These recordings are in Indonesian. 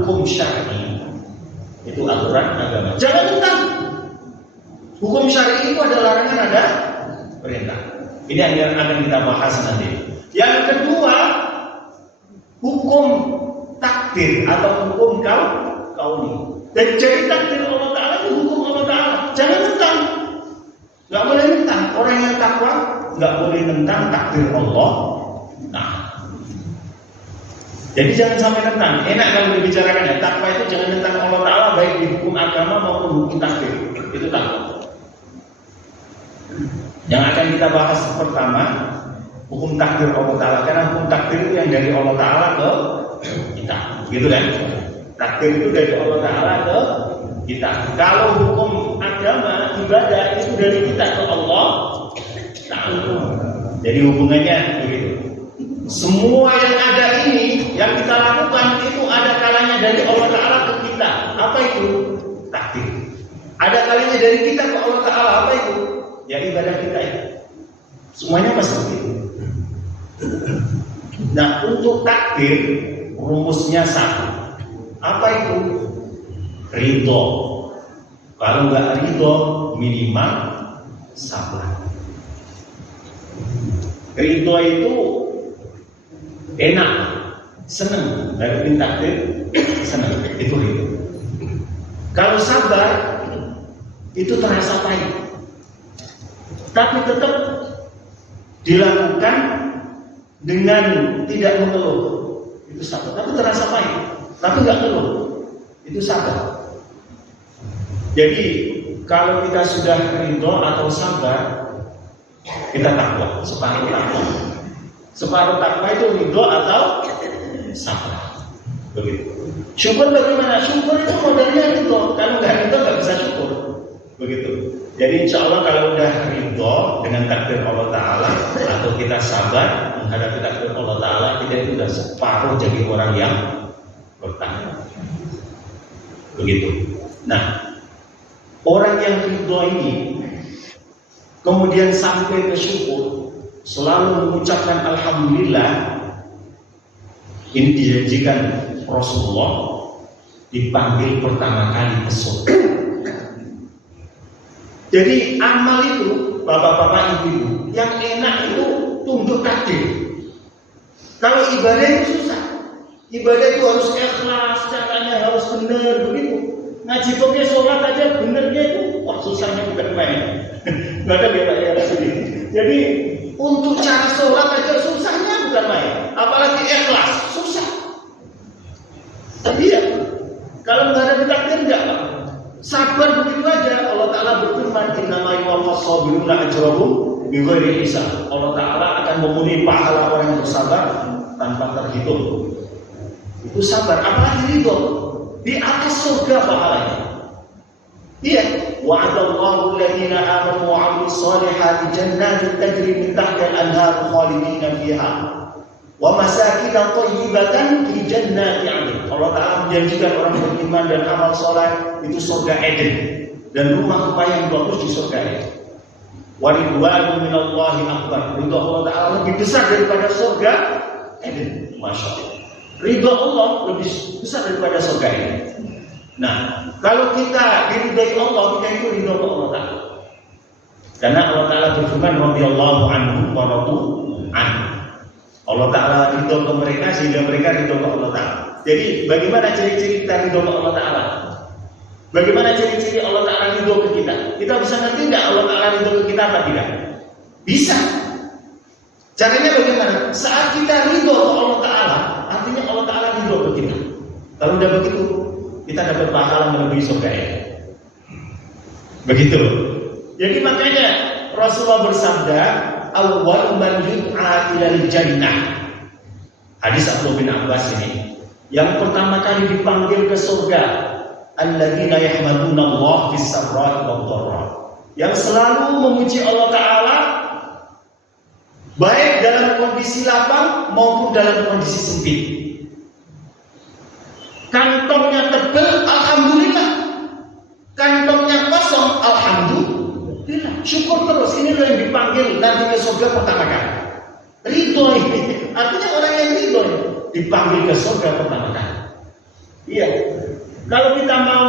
hukum syar'i itu aturan agama. Jangan tentang hukum syar'i itu ada larangan, ada perintah. Ini yang akan kita bahas nanti. Yang kedua, hukum takdir atau hukum kauni. Dan jadi takdir Allah Ta'ala itu hukum Allah Ta'ala. Jangan tentang. Nggak boleh tentang. Orang yang takwa nggak boleh tentang takdir Allah. Nah, jadi jangan sampai tentang. Enak kalau dibicarakan ya. Takwa itu jangan tentang Allah Ta'ala, baik di hukum agama maupun hukum takdir. Itu takwa. Yang akan kita bahas pertama, hukum takdir Allah Ta'ala. Karena hukum takdir itu yang dari Allah Ta'ala ke kita, gitu kan? Takdir itu dari Allah Ta'ala ke kita. Kalau hukum agama, ibadah itu dari kita ke Allah Ta'ala. Jadi hubungannya begitu. Semua yang ada ini, yang kita lakukan itu ada kalanya dari Allah Ta'ala ke kita. Apa itu? Takdir. Ada kalanya dari kita ke Allah Ta'ala. Apa itu? Ya ibadah kita itu. Semuanya pasti begitu. Nah, untuk takdir rumusnya satu. Apa itu? Ridho. Kalau nggak ridho, minimal sabar. Ridho itu enak, senang. Dari takdir senang. Itu ridho. Kalau sabar itu terasa pahit, tapi tetap dilakukan dengan tidak mengeluh. Itu sabar. Tapi terasa pahit, tapi nggak ngeluh. Itu sabar. Jadi kalau kita sudah ridho atau sabar, kita takwa. Separuh takwa. Separuh takwa itu ridho atau sabar. Begitu. Syukur bagaimana? Syukur itu modalnya ridho. Kalau nggak ridho nggak bisa syukur. Begitu. Jadi insya Allah kalau udah ridho dengan takdir Allah Ta'ala atau kita sabar menghadapi takdir Allah Ta'ala, kita itu sudah separuh jadi orang yang bertakwa. Begitu. Nah, orang yang ridho ini kemudian sampai ke syukur, selalu mengucapkan Alhamdulillah. Ini dijanjikan Rasulullah dipanggil pertama kali ke surga. Jadi amal itu, bapak-bapak, ibu-ibu, yang enak itu tunduk takdir. Kalau ibadah itu susah. Ibadah itu harus ikhlas, caranya harus benar, begitu. Ngaji pokoknya sholat aja benernya itu, wah susahnya bukan main. Nggak ada beda ya sini. Jadi untuk cara sholat aja susahnya bukan main. Apalagi ikhlas, susah. Tapi ya, kalau nggak ada takdir enggak, Pak. Sabar begitu aja. Allah Ta'ala berfirman, innama yuwaffas sabiruna ajrahum bighairi hisab. Allah Ta'ala akan memenuhi pahala orang yang bersabar tanpa terhitung. Itu sabar. Apalagi ridho, di atas surga pahalanya. Iya, wa'adallahu alladziina aamanu wa 'amilus shalihati jannatin tajri min tahtiha al-anhaaru khalidina fiha wa masakin thayyibatan fi jannati 'adn. Allah Ta'ala menjanjikan orang beriman dan amal saleh itu surga Eden dan rumah yang bagus di surga itu. Wa ridwanu minallahi akbar. Ridho Allah Ta'ala lebih besar daripada surga Eden. Masya Allah. Ridho Allah lebih besar daripada surga ini. Nah, kalau kita diridhai Allah, kita itu ridho ke Allah Ta'ala. Karena Allah Ta'ala berfirman, radhiyallahu anhu wa radu anhu. Allah Ta'ala ridho ke mereka sehingga mereka ridho ke Allah Ta'ala. Jadi, bagaimana ciri-ciri kita ridho ke Allah Ta'ala? Bagaimana ciri-ciri Allah Ta'ala ridho ke kita? Kita bisa ngerti nggak Allah Ta'ala ridho ke kita apa tidak? Bisa. Caranya bagaimana? Saat kita ridho ke Allah Ta'ala, artinya Allah Ta'ala ridho ke kita. Kalau udah begitu, kita dapat pahala melebihi surga ya. Begitu. Jadi makanya Rasulullah bersabda, awwal man yud'a ilal jannah. Hadis Abdullah bin Abbas ini. Yang pertama kali dipanggil ke surga, alladzina yahmaduna Allah fis sarra'i wad dharra. Yang selalu memuji Allah Ta'ala baik dalam kondisi lapang maupun dalam kondisi sempit. Kantongnya tebal, alhamdulillah. Kantongnya kosong, alhamdulillah. Syukur terus. Ini yang dipanggil nanti ke surga pertama kali. Ridho ini. Artinya orang yang ridho ini dipanggil ke surga pertama kali. Iya. Kalau kita mau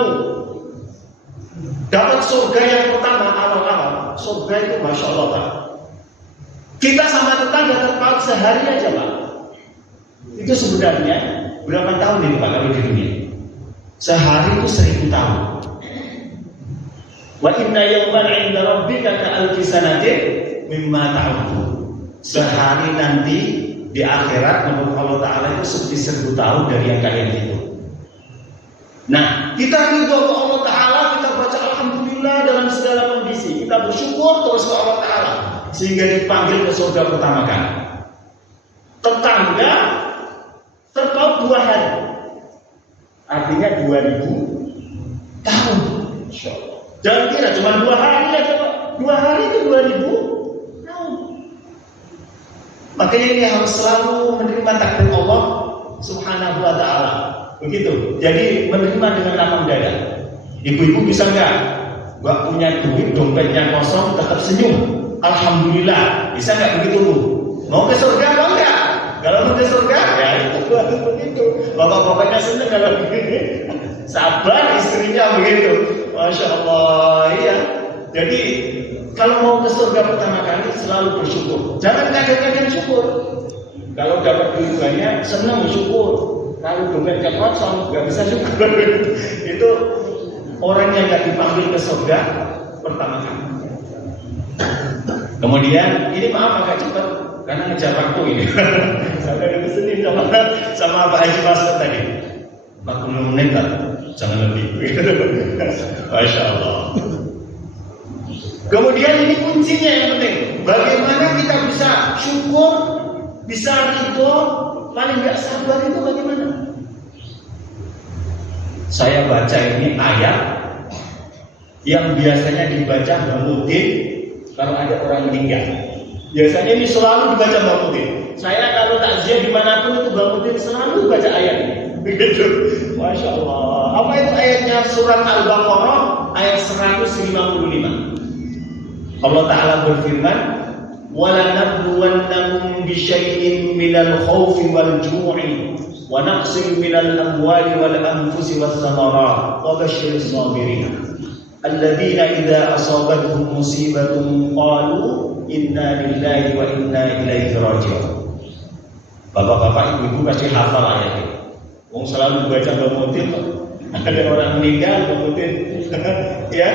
dapat surga yang pertama awal-awal, surga itu masya Allah Pak. Kita sama tetangga terpaut sehari aja Pak. Itu sebenarnya berapa tahun ini Pak kalau di dunia? Sehari itu 1000 tahun. Wa inna yawman 'inda rabbika ka'alfi sanatin mimma ta'uddu. Sehari nanti di akhirat menurut Allah Ta'ala itu seperti 1000 tahun dari yang kalian hitung. Nah, kita ridho ke Allah Ta'ala, kita baca Alhamdulillah dalam segala kondisi. Kita bersyukur terus ke Allah Ta'ala sehingga dipanggil ke surga pertama kali. Tetangga terpaut 2 hari, artinya 2000 tahun. Jangan kira cuma 2 hari aja Pak. 2 hari itu 2000 tahun. Makanya ini harus selalu menerima takdir Allah Subhanahu wa Ta'ala. Begitu. Jadi menerima dengan lapang dada. Ibu-ibu bisa nggak punya duit, dompetnya kosong, tetap senyum. Alhamdulillah. Bisa nggak begitu Bu? Mau ke surga mau nggak? Kalau mau ke surga ya itu begitu. Bapak-bapaknya senang kalau begini. Sabar istrinya begitu. Masya Allah. Iya. Jadi kalau mau ke surga pertama kali selalu bersyukur. Jangan kadang-kadang syukur. Kalau dapat duit banyak senang bersyukur. Kalau dompetnya kosong nggak bisa syukur. Itu orang yang nggak dipanggil ke surga pertama kali. Kemudian ini maaf agak cepat karena ngejar waktu ini. Sampai dipesenin sama Pak Haji Master tadi. 40 menit lah, jangan lebih. Masya Allah. Kemudian ini kuncinya yang penting. Bagaimana kita bisa syukur, bisa ridho, paling nggak sabar itu bagaimana? Saya baca ini ayat yang biasanya dibaca Mbak Mudin kalau ada orang meninggal. Biasanya ini selalu dibaca Mbak Mudin. Saya kalau takziah dimanapun itu Mbak Mudin selalu baca ayat ini. Begitu. Masya Allah. Apa itu ayatnya? Surat Al-Baqarah ayat 155. Allah Ta'ala berfirman, وَلَنَبْلُوَنَّكُمْ بِشَيْءٍ مِنَ الْخَوْفِ وَالْجُوعِ وَنَقْصٍ مِنَ الْأَمْوَالِ وَالْأَنْفُسِ وَالثَّمَرَاتِ وَبَشِّرِ الصَّابِرِينَ الَّذِينَ إِذَا أَصَابَتْهُمْ مُصِيبَةٌ قَالُوا إِنَّا لِلَّهِ وَإِنَّا إِلَيْهِ رَاجِعُونَ. Bapak-bapak, ibu-ibu pasti hafal ayat ini. Wong selalu baca Mbak Mudin, ada orang meninggal Mbak Mudin, ya,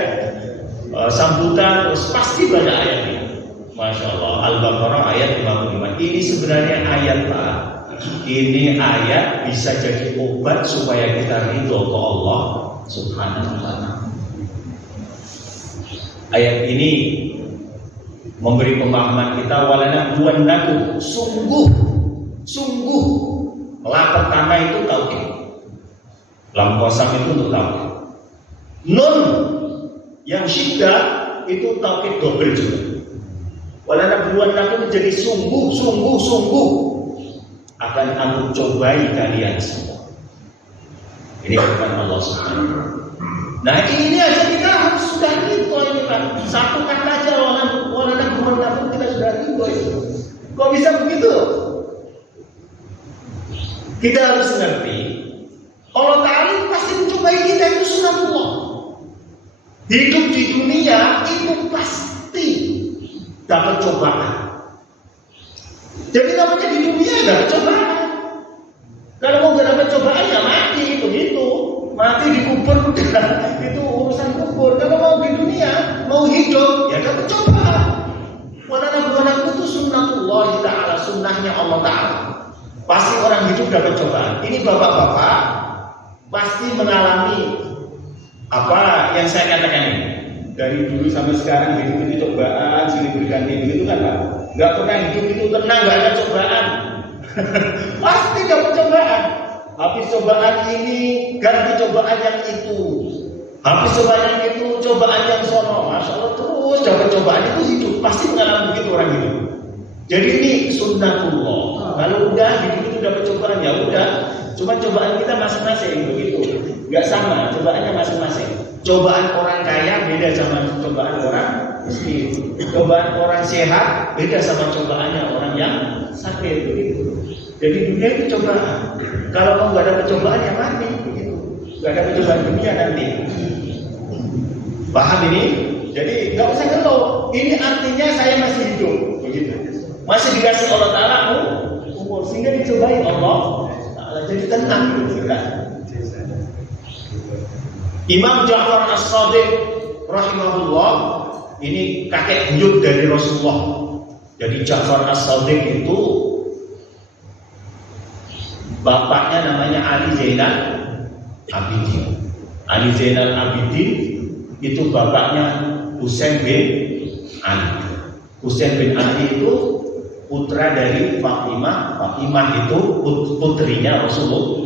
sambutan terus pasti baca ayat ini. Masya Allah. Al-Baqarah ayat 55. Ini sebenarnya ayat Pak. Ini ayat bisa jadi obat supaya kita ridho ke Allah Subhanahu wa Ta'ala. Ayat ini memberi pemahaman kita walanabluwannakum, sungguh la pertama itu tauhid. Lam kosam itu untuk tauhid. Nun yang syiddah itu tauhid double juga. Walanabluwannakum jadi sungguh akan aku cobai kalian semua. Ini firman Allah Subhanahu wa Ta'ala. Nah ini aja kita harus sudah ridho ini Pak. Satu kata aja walanabluwannakum kita sudah ridho itu. Kok bisa begitu? Kita harus ngerti Allah Ta'ala pasti mencobai kita, itu sunatullah. Hidup di dunia itu pasti dapat cobaan. Jadi namanya di dunia ada cobaan. Kalau mau gak dapat cobaan ya mati, begitu. Mati dikubur udah, itu urusan kubur. Kalau mau di dunia, mau hidup ya dapat cobaan. Walanabluwannakum itu sunnatullah Ta'ala, sunnahnya Allah Ta'ala. Pasti orang hidup dapat cobaan. Ini bapak-bapak pasti mengalami apa yang saya katakan ini. Dari dulu sampai sekarang hidup itu cobaan, silih berganti begitu kan Pak? Gak pernah hidup itu tenang, gak ada cobaan. Pasti dapat cobaan. Habis cobaan ini ganti cobaan yang itu. Habis cobaan yang itu cobaan yang sono. Masya Allah terus dapat cobaan itu hidup. Pasti mengalami begitu orang hidup. Jadi ini sunnatullah. Kalau udah hidup itu dapat cobaan ya udah. Cuma cobaan kita masing-masing begitu. Gak sama, cobaannya masing-masing. Cobaan orang kaya beda sama cobaan orang miskin. Cobaan orang sehat beda sama cobaannya orang yang sakit begitu. Jadi dunia itu cobaan. Kalau kamu gak ada cobaan ya mati begitu. nggak ada pencobaan dunia nanti. Paham ini? Jadi nggak usah ngeluh. Ini artinya saya masih hidup, begitu. Masih dikasih Allah Taala umur, sehingga dicobai Allah Taala, jadi tenang kita. Imam Ja'far As-Shadiq rahimahullah, ini kakek buyut dari Rasulullah. Jadi Ja'far As-Shadiq itu bapaknya namanya Ali Zainal Abidin. Ali Zainal Abidin itu bapaknya Husain bin Ali. Husain bin Ali itu putra dari Fatimah. Fatimah itu putrinya Rasulullah.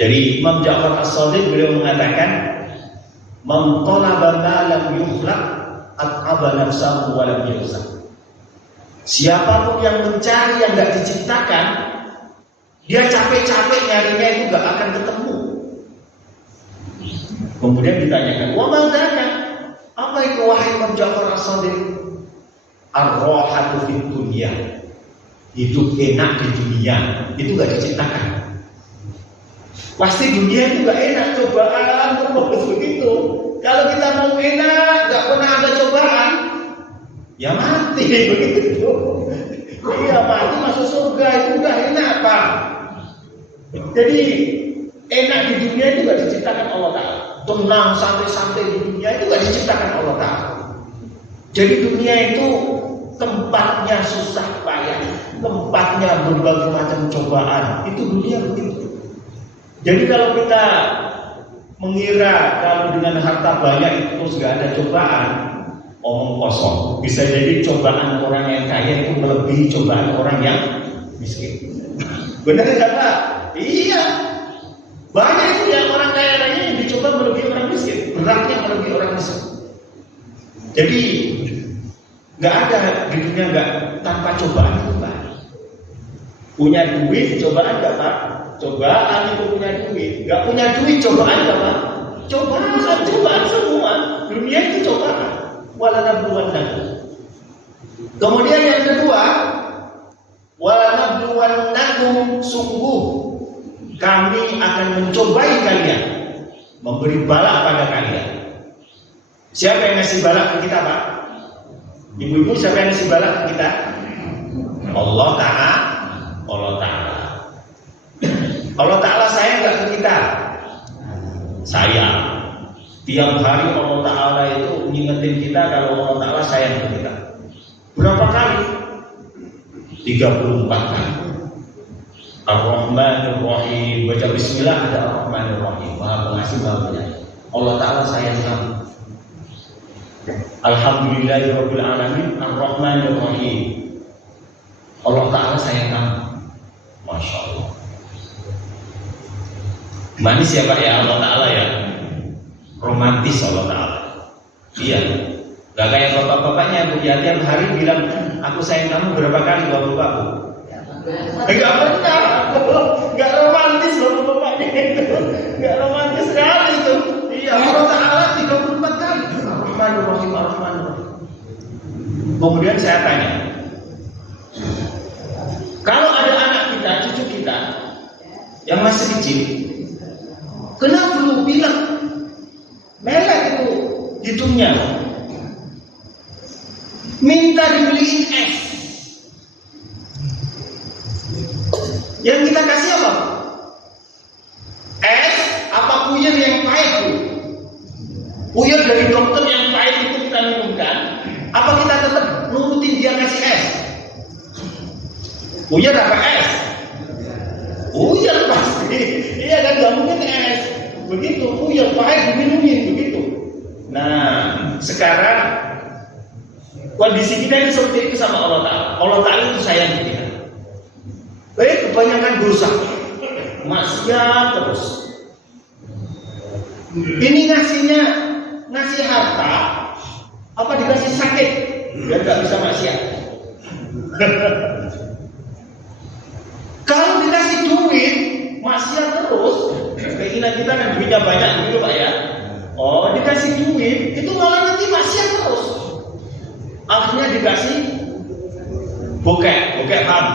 Jadi Imam Ja'far As-Shadiq beliau mengatakan, "Man talaba ma lam yukhlaq at'aba nafsahu wa lam yuzak." Siapapun yang mencari yang enggak diciptakan, dia capek-capek nyarinya itu enggak akan ketemu. Kemudian ditanyakan, "Wa ma dzaka?" Apa itu wahai Imam Ja'far As-Shadiq? Ar-rahatu fid dunya. Hidup enak di dunia itu enggak diciptakan. Pasti dunia itu gak enak, cobaan terus begitu. Kalau kita mau enak, gak pernah ada cobaan, ya mati begitu. Iya, mati masuk surga itu gak enak, Pak. Jadi enak di dunia itu gak diciptakan Allah Ta'ala. Tenang santai-santai di dunia itu gak diciptakan Allah Ta'ala. Jadi dunia itu tempatnya susah payah, tempatnya berbagai macam cobaan. Itu dunia begitu. Jadi kalau kita mengira kalau dengan harta banyak itu terus gak ada cobaan, omong kosong. Bisa jadi cobaan orang yang kaya itu melebihi cobaan orang yang miskin. Benar nggak Pak? Iya. Banyak itu yang orang kaya raya yang dicoba melebihi orang miskin, beratnya melebihi orang miskin. Jadi nggak ada di dunia nggak tanpa cobaan itu Pak. Punya duit cobaan nggak Pak? Cobaan itu punya duit, nggak punya duit cobaan apa? Cobaan semua. Dunia itu cobaan. Walanabluwannakum. Kemudian yang kedua, walanabluwannakum, sungguh kami akan mencobai kalian, memberi balak pada kalian. Siapa yang ngasih balak ke kita, Pak? Ibu-ibu, siapa yang ngasih balak ke kita? Allah Ta'ala. Allah Ta'ala sayang gak ke kita? Sayang. Tiap hari Allah Ta'ala itu ngingetin kita kalau Allah Ta'ala sayang ke kita. Berapa kali? 34 kali. Ar-Rahmanir Rahim. Baca bismillah ada Ar-Rahmanir Rahim. Maha pengasih, maha penyayang. Allah Ta'ala sayang kamu. Alhamdulillahirabbil alamin. Ar-Rahmanir Rahim. Allah Ta'ala sayang kamu. Masya Allah. Manis ya Pak ya Allah Ta'ala ya. Romantis Allah Ta'ala. Iya. Gak kayak bapak-bapaknya Bu ya, tiap hari bilang aku sayang kamu berapa kali bapak-bapakku. Gak pernah. Gak romantis bapak-bapaknya itu. Gak romantis sekali itu. Iya, Allah Ta'ala 34 kali. Ar-Rahmanir Rahim, Ar-Rahmanir Rahim. Kemudian saya tanya, kalau ada anak kita, cucu kita yang masih kecil, kenapa lu bilang melek itu hidungnya? Minta dibeliin es. Yang kita kasih apa? Es apa puyir yang pahit Bu? Puyir dari dokter yang pahit itu kita minumkan. Apa kita tetap nurutin dia kasih es? Puyir apa es? Puyir pasti. Iya kan, gak mungkin es. Begitu, puyir pahit diminumin begitu. Nah, sekarang kondisi kita ini seperti itu sama Allah Ta'ala. Allah Ta'ala itu sayang kita. Baik, kebanyakan dosa, maksiat terus. Ini ngasih harta, apa dikasih sakit biar gak bisa maksiat. Kalau dikasih duit, maksiat terus. Keinginan kita kan duitnya banyak gitu Pak ya. Oh, dikasih duit, itu malah nanti maksiat terus. Akhirnya dikasih bokeh ham.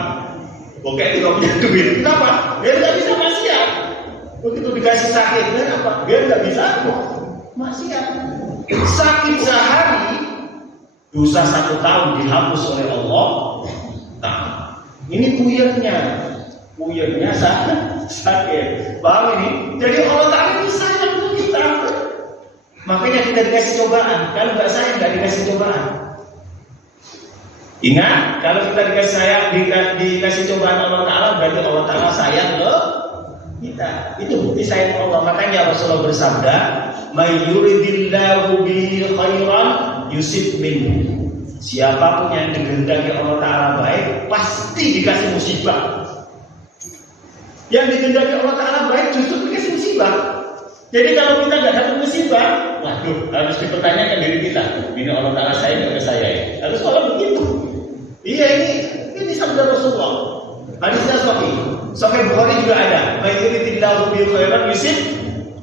Bokeh itu gak punya duit. Kenapa? Dia tidak bisa maksiat. Begitu dikasih sakit, dan apa? Biar nggak bisa maksiat. Sakit sehari, dosa 1 tahun dihapus oleh Allah. Nah, ini puyernya sakit. Paham ini? Jadi Allah Ta'ala ini sayang kita. Makanya kita dikasih cobaan. Kalau nggak sayang, nggak dikasih cobaan. Ingat, kalau kita dikasih cobaan Allah Ta'ala, berarti Allah Ta'ala sayang loh kita. Itu bukti sayang Allah. Makanya Rasulullah bersabda, "May yuridillahu bihi khairan yusib minhu." Siapapun yang dikehendaki Allah Ta'ala baik, pasti dikasih musibah. Yang dikehendaki Allah Ta'ala baik justru dikasih musibah. Jadi kalau kita nggak dapat musibah, waduh, harus dipertanyakan diri kita. Ini Allah Ta'ala sayang nggak ke saya ya? Harus kalau begitu. Iya, ini sabda Rasulullah. Hadisnya Sahih Bukhari juga ada. May yuridillahu bihi khairan yusib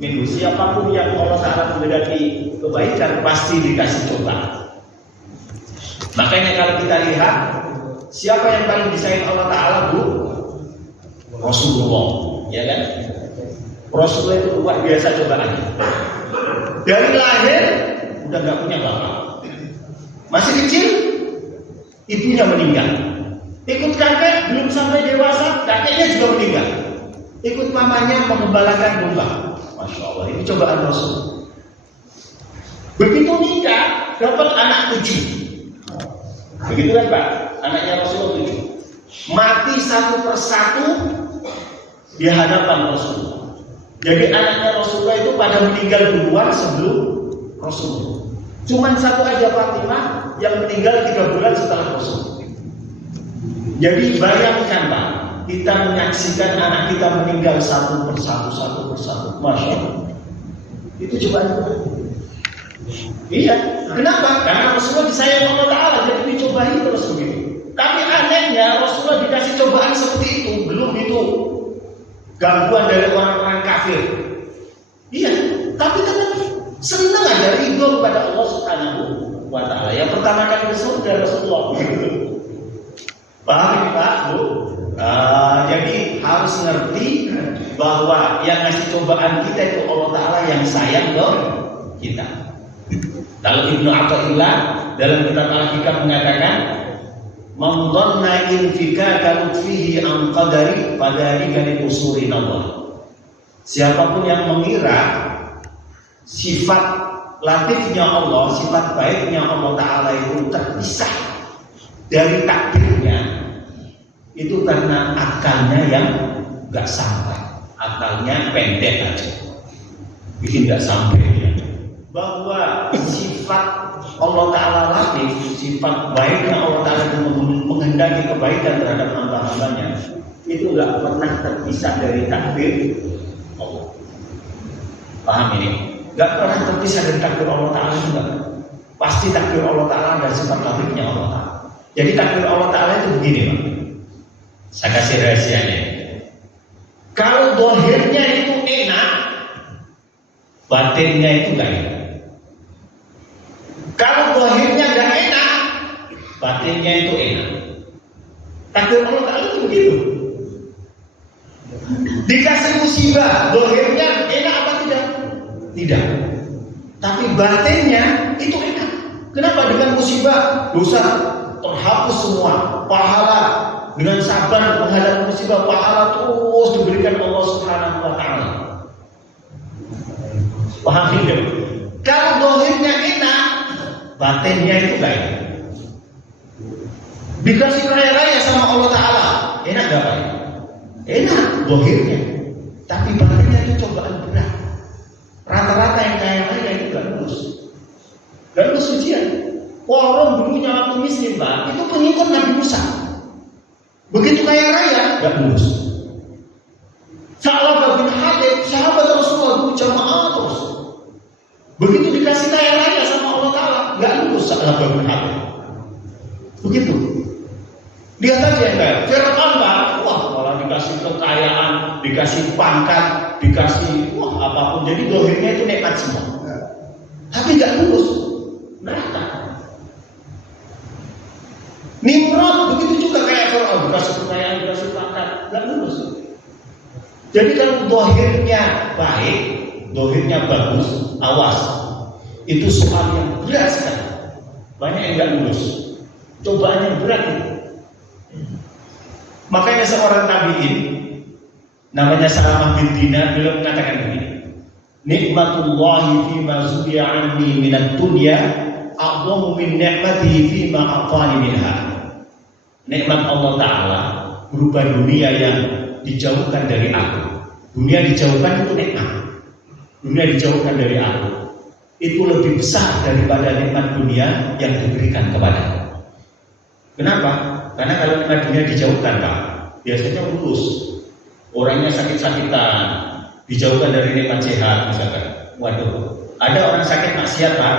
minhu. Siapapun yang Allah Ta'ala menghendaki kebaikan pasti dikasih cobaan. Makanya kalau kita lihat siapa yang paling disayang Allah Ta'ala, Bu? Rasulullah, ya kan? Rasulullah itu luar biasa cobaannya. Dari lahir udah nggak punya bapak, masih kecil ibunya meninggal. Ikut kakek belum sampai dewasa, kakeknya juga meninggal. Ikut mamanya mengembalakan domba. Masya Allah, ini cobaan Rasul. Begitu nikah, dapat anak 7. Begitu kan Pak, anaknya Rasulullah 7. Mati satu persatu di hadapan Rasulullah. Jadi anaknya Rasulullah itu pada meninggal duluan sebelum Rasulullah. Cuman satu aja Fatimah yang meninggal 3 bulan setelah Rasulullah. Jadi bayangkan Pak, kita menyaksikan anak kita meninggal satu persatu. Masya Allah. Itu cobaan. Iya, kenapa? Karena Rasulullah disayang Allah Ta'ala, jadi dicobai terus begitu. Tapi anehnya Rasulullah dikasih cobaan seperti itu, belum itu gangguan dari orang-orang kafir. Iya, tapi tetap senang aja ridho kepada Allah Subhanahu wa Ta'ala. Yang pertama kali ke surga Rasulullah. Paham Pak, Bu? Jadi harus ngerti bahwa yang ngasih cobaan kita itu Allah Ta'ala yang sayang loh kita. Kalau Ibnu Athaillah dalam kitab Al-Hikam mengatakan, "Man dhanna infika lutfihi an qadari fadhalika li usurin Allah." Siapapun yang mengira sifat latifnya Allah, sifat baiknya Allah Ta'ala itu terpisah dari takdirnya, itu karena akalnya yang gak sampai, akalnya pendek aja, bikin gak sampai ya. Bahwa sifat Allah Ta'ala latif, sifat baiknya Allah Ta'ala itu menghendaki kebaikan terhadap hamba-hambanya, itu gak pernah terpisah dari takdir Allah. Paham ini? Gak pernah terpisah dari takdir Allah Ta'ala juga. Pasti takdir Allah Ta'ala dan sifat latifnya Allah Ta'ala. Jadi takdir Allah Ta'ala itu begini Pak, saya kasih rahasianya. Kalau dohirnya itu enak, batinnya itu gak enak. Kalau dohirnya gak enak, batinnya itu enak. Takdir Allah Ta'ala itu begitu. Dikasih musibah, dohirnya enak apa tidak? Tidak. Tapi batinnya itu enak. Kenapa? Dengan musibah dosa terhapus semua, pahala dengan sabar menghadapi musibah, pahala terus diberikan Allah Subhanahu wa Ta'ala. Paham tidak? Kalau dohirnya enak, batinnya itu baik. Dikasih raya-raya sama Allah Ta'ala, enak gak Pak? Enak dohirnya, tapi batinnya itu cobaan berat. Rata-rata yang kaya-raya itu gak lulus ujian. Orang dulunya waktu miskin Pak, itu pengikut Nabi Musa. Begitu kaya raya, gak lulus. Sa'labah bin Hatib, sahabat Rasulullah itu jamaah terus. Begitu dikasih kaya raya sama Allah Ta'ala, gak lulus Sa'labah bin Hatib. Begitu. Lihat aja yang kaya Fir'aun Pak, wah malah dikasih kekayaan, dikasih pangkat, dikasih wah apapun. Jadi dohirnya itu nikmat semua. Tapi gak lulus, neraka. Nimrod begitu juga kayak Fir'aun, dikasih kekayaan, dikasih pangkat, gak lulus. Jadi kalau dohirnya baik, dohirnya bagus, awas. Itu soal yang berat sekali. Banyak yang nggak lulus. Cobaan yang berat itu. Makanya seorang tabi'in namanya Salamah bin Dinar beliau mengatakan begini, nikmatullahi fima zubiya anni minad dunya a'zamu min ni'matihi fima a'tani minha. Nikmat Allah Ta'ala berupa dunia yang dijauhkan dari aku. Dunia dijauhkan itu nikmat. Dunia dijauhkan dari aku itu lebih besar daripada nikmat dunia yang diberikan kepadaku. Kenapa? Karena kalau nikmat dunia dijauhkan, Pak, biasanya lulus. Orangnya sakit-sakitan, dijauhkan dari nikmat sehat misalkan. Waduh, ada orang sakit maksiat, Pak?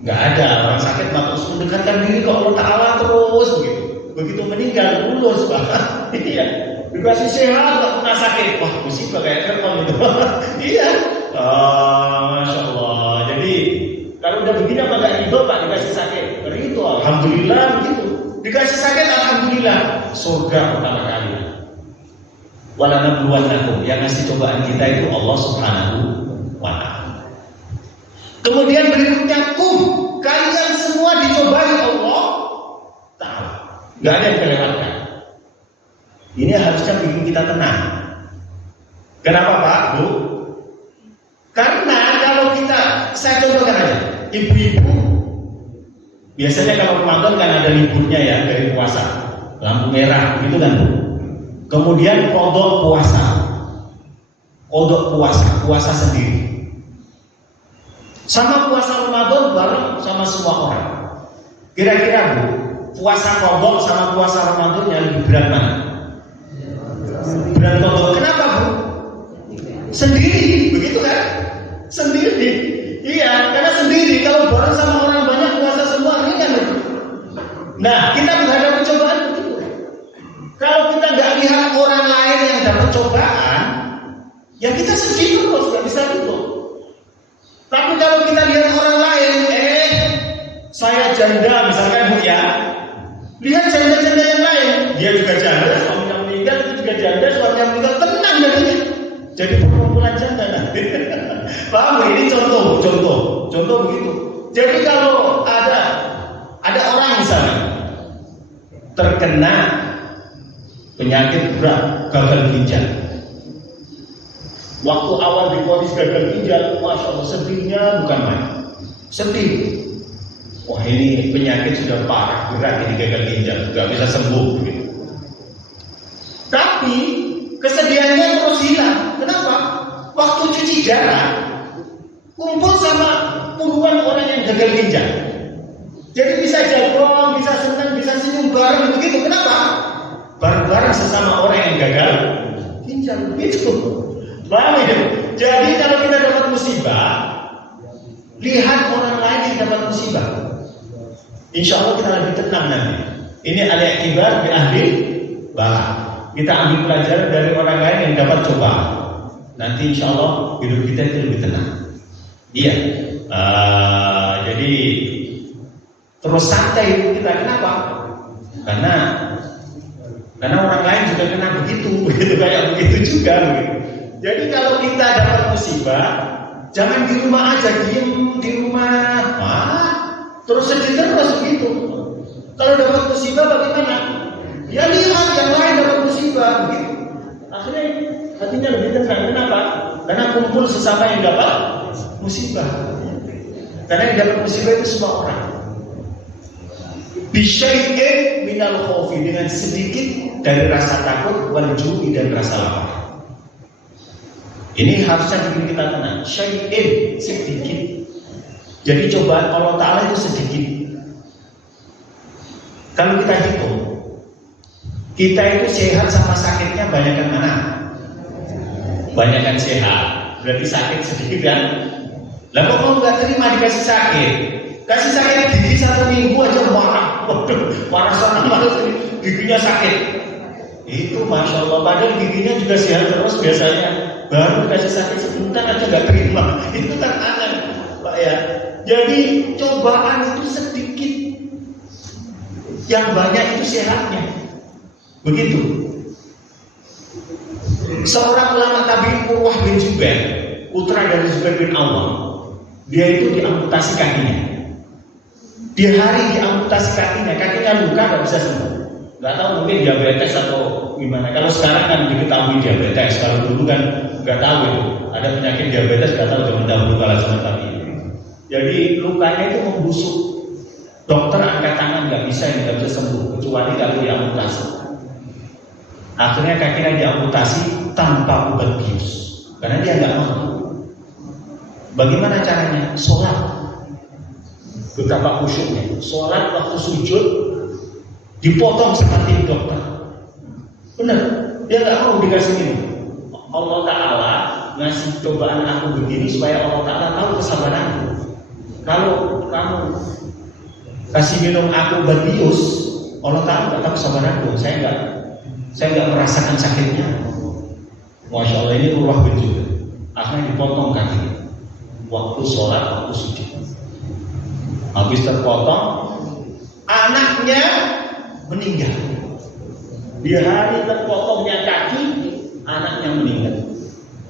Nggak ada. Orang sakit terus mendekatkan diri ke Allah Ta'ala terus begitu. Begitu meninggal lulus, Pak. Iya. Dikasih sehat, nggak pernah sakit. Wah, musibah kayak kerpon itu. Iya. Masya Allah. Jadi kalau udah begini apa nggak ridho, Pak, dikasih sakit? Ridho, alhamdulillah begitu. Dikasih sakit, alhamdulillah. Surga pertama kali. Walanabluwannakum, yang ngasih cobaan kita itu Allah Subhanahu wa Ta'ala. Kemudian berikutnya kalian semua dicobai Allah Ta'ala. Nggak ada yang terlewatkan. Ini harusnya bikin kita tenang. Kenapa, Pak, Bu? Karena kalau saya contohkan aja, ibu-ibu biasanya kalau Ramadan kan ada liburnya ya dari puasa, lampu merah, gitu kan, Bu? Kemudian kodok puasa sendiri. Sama puasa Ramadan bareng sama semua orang. Kira-kira, Bu, puasa kodok sama puasa Ramadan yang lebih berat mana? Berat kodok. Kenapa, Bu? Sendiri, begitu kan? Sendiri. Iya, karena sendiri. Kalau bareng sama orang banyak puasa semua ringan. Nah, kita menghadapi cobaan begitu. Kalau kita nggak lihat orang lain yang dapat cobaan, ya kita sedih terus, nggak bisa gitu. Tapi kalau kita lihat orang lain, saya janda misalkan, Bu, ya, lihat janda-janda yang lain, dia juga janda, suaminya meninggal, itu juga janda, suaminya meninggal, tenang jadinya. Jadi perkumpulan janda nanti. Paham? Ini contoh begitu. Jadi kalau ada orang misalnya terkena penyakit berat, gagal ginjal. Waktu awal divonis gagal ginjal, Masya Allah, sedihnya bukan main. Sedih. Wah, ini penyakit sudah parah, berat ini gagal ginjal, nggak bisa sembuh gitu. Tapi kesedihannya terus hilang. Kenapa? Waktu cuci darah kumpul sama puluhan orang yang gagal ginjal. Jadi bisa jago, bisa senang, bisa senyum bareng begitu. Kenapa? Bareng-bareng sesama orang yang gagal ginjal begitu. Paham ya? Jadi kalau kita dapat musibah, lihat orang lain yang dapat musibah. Insya Allah kita lebih tenang nanti. Ini al-i'tibar bi ahli bala. Kita ambil pelajaran dari orang lain yang dapat cobaan. Nanti insya Allah hidup kita itu lebih tenang. Iya. Jadi terus santai kita. Kenapa? Karena orang lain juga kena begitu kayak begitu juga. Begitu. Jadi kalau kita dapat musibah, jangan di rumah aja, diem di rumah, terus sedih terus begitu. Kalau dapat musibah bagaimana? Ya lihat yang lain dapat musibah begitu. Akhirnya hatinya lebih tenang. Kenapa? Karena kumpul sesama yang dapat musibah. Karena yang dapat musibah itu semua orang. Bisyai'in minal khawfi, dengan sedikit dari rasa takut, wal ju'i, dan rasa lapar. Ini harusnya bikin kita tenang. Syai'in, sedikit. Jadi cobaan Allah Ta'ala itu sedikit. Kalau kita hitung, kita itu sehat sama sakitnya banyakan mana? Banyakan sehat. Berarti sakit sedikit kan? Lah kok kamu nggak terima dikasih sakit? Kasih sakit gigi 1 minggu aja marah. Waduh, marah sana marah sini, giginya sakit. Itu Masya Allah, padahal giginya juga sehat terus biasanya. Baru dikasih sakit sebentar aja nggak terima. Itu kan aneh, Pak ya. Jadi cobaan itu sedikit, yang banyak itu sehatnya. Begitu. Seorang ulama tabi'in Urwah bin Zubair, putra dari Zubair bin Awam, dia itu diamputasi kakinya. Di hari diamputasi kakinya luka nggak bisa sembuh. Nggak tahu mungkin diabetes atau gimana. Kalau sekarang kan diketahui diabetes, kalau dulu kan nggak tahu itu. Ada penyakit diabetes nggak tahu zaman dahulu kalau zaman tadi. Jadi lukanya itu membusuk. Dokter angkat tangan nggak bisa sembuh kecuali kalau diamputasi. Akhirnya kakinya diamputasi tanpa obat bius karena dia nggak mampu. Bagaimana caranya? Sholat. Betapa khusyuknya. Sholat waktu sujud dipotong seperti dokter. Benar. Dia nggak mau dikasih minum. Allah Ta'ala ngasih cobaan aku begini supaya Allah Ta'ala tahu kesabaranku. Kalau kamu kasih minum aku obat bius, Allah Ta'ala nggak tahu kesabaranku. Saya nggak merasakan sakitnya. Masya Allah, ini Urwah bin Zubair. Akhirnya dipotong kaki waktu sholat, waktu sujud. Habis terpotong, anaknya meninggal. Di hari terpotongnya kaki, anaknya meninggal.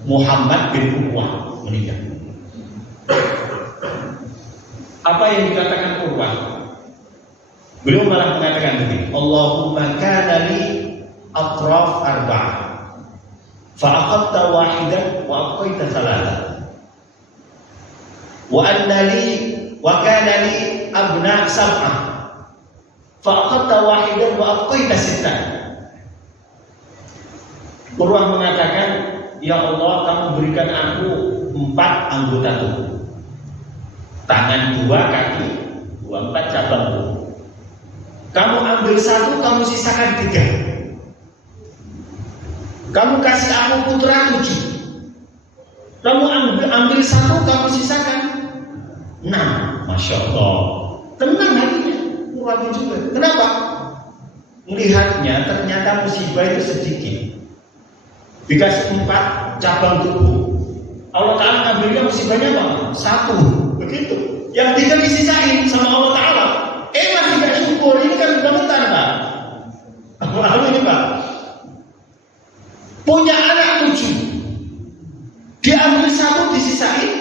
Muhammad bin Urwah meninggal. Apa yang dikatakan Urwah? Beliau malah mengatakan begini, Allahumma kana li atraf arba'ah fa'aqadta wahidan wa aqaita thalatha wa kana li abna sab'ah fa'aqadta wahidan wa aqaita sittah. Urwah mengatakan, ya Allah, kamu berikan aku 4 anggota tubuh, tangan 2, kaki 2, 4 cabang tubuh. Kamu ambil 1, kamu sisakan 3. Kamu kasih aku putra 7. Kamu ambil 1, kamu sisakan 6. Masya Allah. Tenang hatinya. Urwah juga. Kenapa? Melihatnya ternyata musibah itu sedikit. Dikasih 4 cabang tubuh. Allah Ta'ala ngambilnya musibahnya apa? 1. Begitu. Yang 3 disisain sama Allah Ta'ala. Masih gak syukur. Ini kan kebangetan, Pak. Apa ini, Pak? Punya anak 7, diambil 1 disisain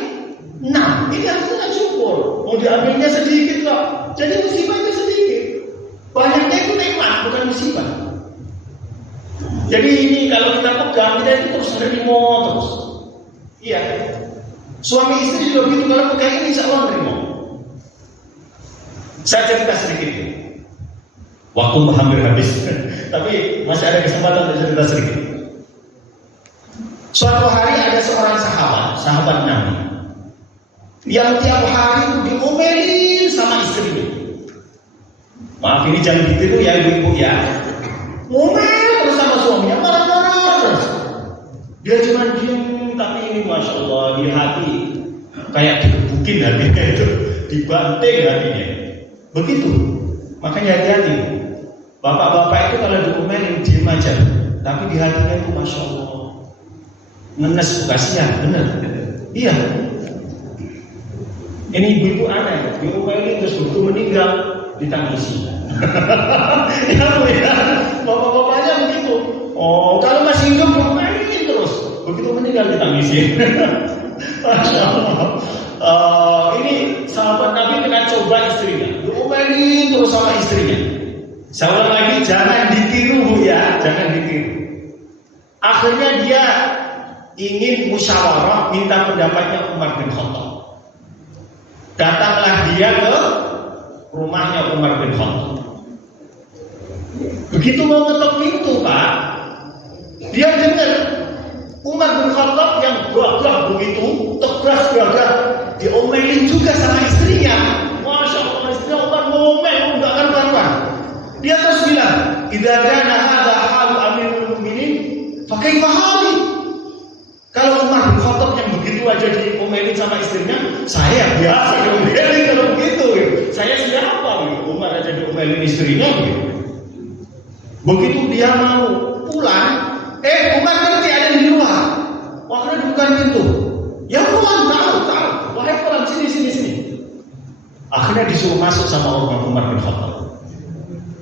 6. Ini harusnya gak syukur. Mau diambilnya sedikit kok. Jadi musibahnya sedikit. Banyaknya itu nikmat, bukan musibah. Jadi ini kalau kita pegang, kita itu terus nerimo terus. Iya. Suami istri juga begitu, kalau pegang ini insya Allah nerimo. Saya cerita sedikit. Waktu hampir habis, tapi masih ada kesempatan untuk cerita sedikit. Suatu hari ada seorang sahabat Nabi, yang tiap hari itu diomelin sama istrinya. Maaf, ini jangan ditiru ya ibu-ibu ya. Ngomel terus sama suaminya, marah-marah terus. Dia cuma diam, tapi ini Masya Allah, di hati kayak digebukin hatinya itu, dibanting hatinya. Begitu, makanya hati-hati. Bapak-bapak itu kalau diomelin diam aja, tapi di hatinya itu Masya Allah, ngenes, kasihan, bener. Iya. Ini ibu-ibu aneh, diomelin terus begitu meninggal ditangisi. Ya Bu ya, bapak-bapaknya begitu. Oh, kalau masih hidup diomelin terus, begitu meninggal ditangisi. Masya Allah. Ini sahabat Nabi dengan coba istrinya, diomelin terus sama istrinya. Saya ulang lagi, jangan ditiru Bu ya, jangan ditiru. Akhirnya dia ingin musyawarah, minta pendapatnya Umar bin Khattab. Datanglah dia ke rumahnya Umar bin Khattab. Begitu mau ngetok pintu, Pak, dia dengar Umar bin Khattab yang gagah begitu, tegas gagah, diomelin juga sama istrinya. Masya Allah, istrinya Umar ngomel, enggak karuan. Dia terus bilang, "Idza kana hadza halu amirul mukminin, fa kaifa hali?" Kalau Umar bin Khattab yang begitu aja diomelin sama istrinya, saya biasa diomelin kalau begitu. Saya siapa? Umar aja diomelin istrinya. Begitu dia mau pulang, Umar ngerti ada di luar. Waktu dibuka pintu. Ya pulang, tahu. Wahai pulang, sini. Akhirnya disuruh masuk sama Umar bin Khattab.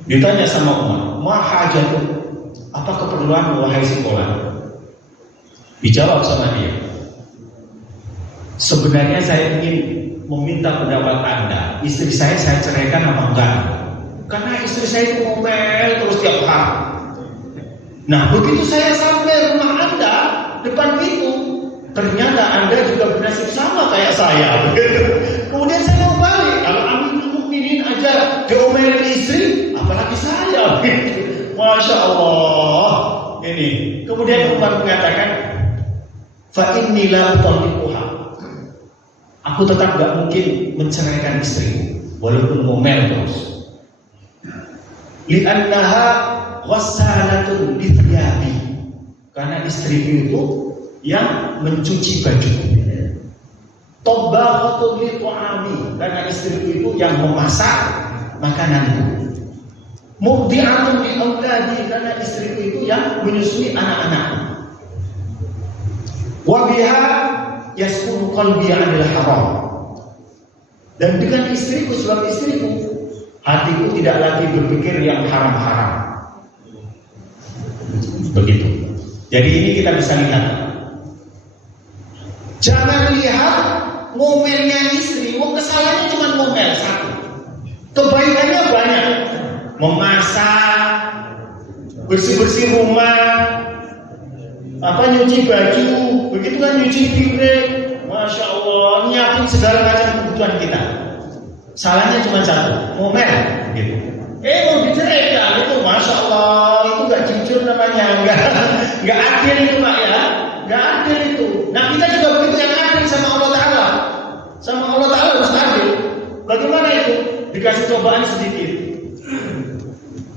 Ditanya sama Umar, "Ma hajatuh? Apa keperluan wahai si fulan?" Dijawab sama dia, sebenarnya saya ingin meminta pendapat Anda, istri saya ceraikan apa enggak? Karena istri saya itu ngomel terus tiap hari. Nah, begitu saya sampai rumah Anda, depan pintu, ternyata Anda juga bernasib sama kayak saya. Kemudian saya mau balik, kalau Amirul Mukminin aja diomelin istri, apalagi saya. Masya Allah. Ini. Kemudian Umar mengatakan, fa inni la utalliquha. Aku tetap gak mungkin menceraikan istriku walaupun ngomel terus. Li'annaha ghassalatun lithiyabi. Karena istriku itu yang mencuci baju. Tabakhatun lit'ami. Karena istriku itu yang memasak makananku. Mubdi'atun li auladi. Karena istriku itu yang menyusui anak-anakku. Wabiha yaskunu qalbi 'anil haram. Dan dengan istriku, sebab istriku, hatiku tidak lagi berpikir yang haram-haram. Begitu. Jadi ini kita bisa lihat. Jangan lihat ngomelnya istri, kesalahannya cuma ngomel satu. Kebaikannya banyak. Memasak, bersih-bersih rumah, nyuci baju, begitu kan nyuci piring, Masya Allah, nyiapin segala macam kebutuhan kita. Salahnya cuma satu, ngomel, gitu. Mau diceraikan itu, Masya Allah, itu nggak jujur namanya, nggak adil itu Pak ya, nggak adil itu. Nah kita juga begitu yang adil sama Allah Taala, harus adil. Bagaimana itu? Dikasih cobaan sedikit,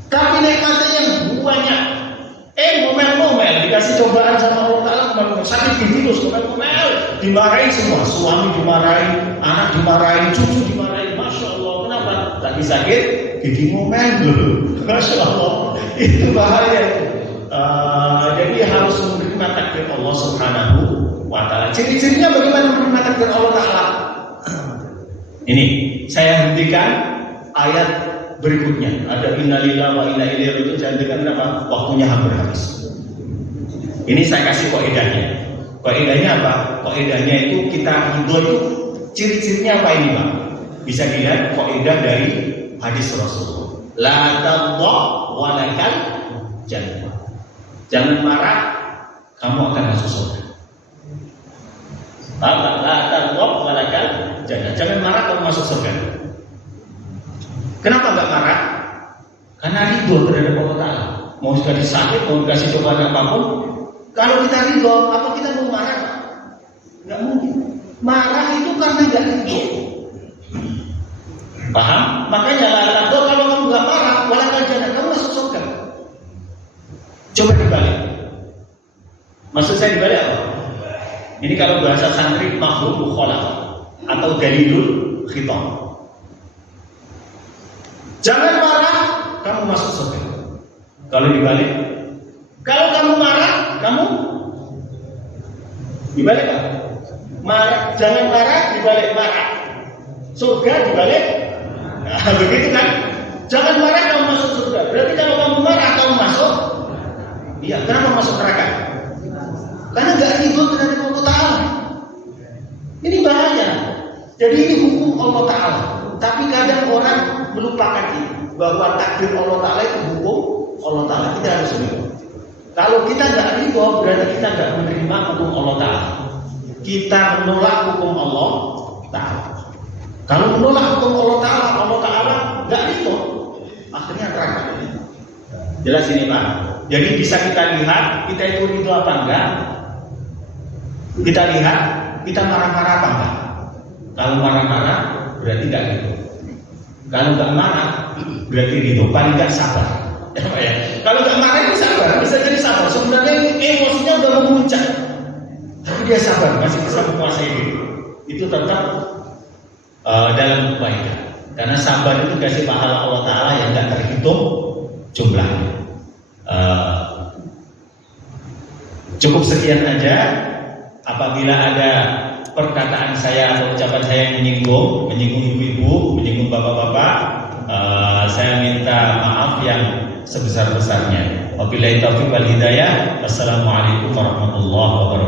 tapi nikmatnya yang banyak. Ngomel-ngomel, dikasih cobaan sama Allah Ta'ala, ngomel-ngomel, sakit gigi terus, ngomel-ngomel, dimarahin semua, suami dimarahin, anak dimarahin, cucu dimarahin, Masya Allah, kenapa? Lagi sakit, gigi ngomel dulu, Masya Allah, itu bahaya. Jadi harus menerima takdir Allah Subhanahu wa Ta'ala. Ciri-cirinya bagaimana menerima takdir Allah Ta'ala? Ini, saya hentikan ayat berikutnya. Ada innalillahi wa inna ilaihi raji'un. Saya hentikan kenapa? Waktunya hampir habis. Ini saya kasih kaidahnya. Kaidahnya apa? Kaidahnya itu kita ridho itu ciri-cirinya apa ini, Pak? Bisa dilihat kaidah dari hadis Rasulullah. La tadha wa lakal jannah. Jangan marah, kamu akan masuk surga. La tadha wa lakal jannah. Jangan marah, kamu masuk surga. Kenapa nggak marah? Karena ridho terhadap Allah Ta'ala. Mau dikasih sakit, mau dikasih cobaan apapun, kalau kita ridho, apa kita mau marah? Nggak mungkin. Marah itu karena nggak ridho. Paham? Makanya laddo kalau kamu nggak marah, walakal jannah, kamu masuk surga. Coba dibalik. Maksud saya dibalik apa? Ini kalau bahasa santri mafhum mukhalafah atau dalilul khitam. Jangan marah, kamu masuk surga. Kalau dibalik, kalau kamu marah, kamu dibalik apa? Marah, jangan marah, dibalik marah. Surga dibalik. Nah, begitu kan? Jangan marah, kamu masuk surga. Berarti kalau kamu marah, kamu masuk. Iya, kenapa masuk neraka? Karena nggak ridho terhadap Allah Ta'ala. Ini bahaya. Jadi ini hukum Allah Ta'ala. Tapi kadang orang melupakan ini, bahwa takdir Allah Ta'ala itu hukum Allah Ta'ala. Kita harus ridho. Kalau kita nggak ridho, berarti kita nggak menerima hukum Allah Ta'ala. Kita menolak hukum Allah Ta'ala. Kalau menolak hukum Allah Ta'ala nggak ridho, akhirnya neraka. Jelas ini Pak. Jadi bisa kita lihat kita itu ridho apa enggak. Kita lihat kita marah-marah apa enggak. Kalau marah-marah berarti nggak ridho. Kalau nggak marah berarti ridho. Paling nggak sabar. Ya. Kalau nggak marah itu sabar, bisa jadi sabar. Sebenarnya emosinya udah memuncak, tapi dia sabar, masih bisa menguasai diri. Itu tetap dalam kebaikan. Karena sabar itu kasih pahala Allah Ta'ala yang nggak terhitung jumlahnya. Cukup sekian aja. Apabila ada perkataan saya atau ucapan saya yang menyinggung ibu-ibu, menyinggung bapak-bapak, saya minta maaf yang sebesar-besarnya. Wabillahi taufiq wal hidayah. Wassalamualaikum warahmatullahi wabarakatuh.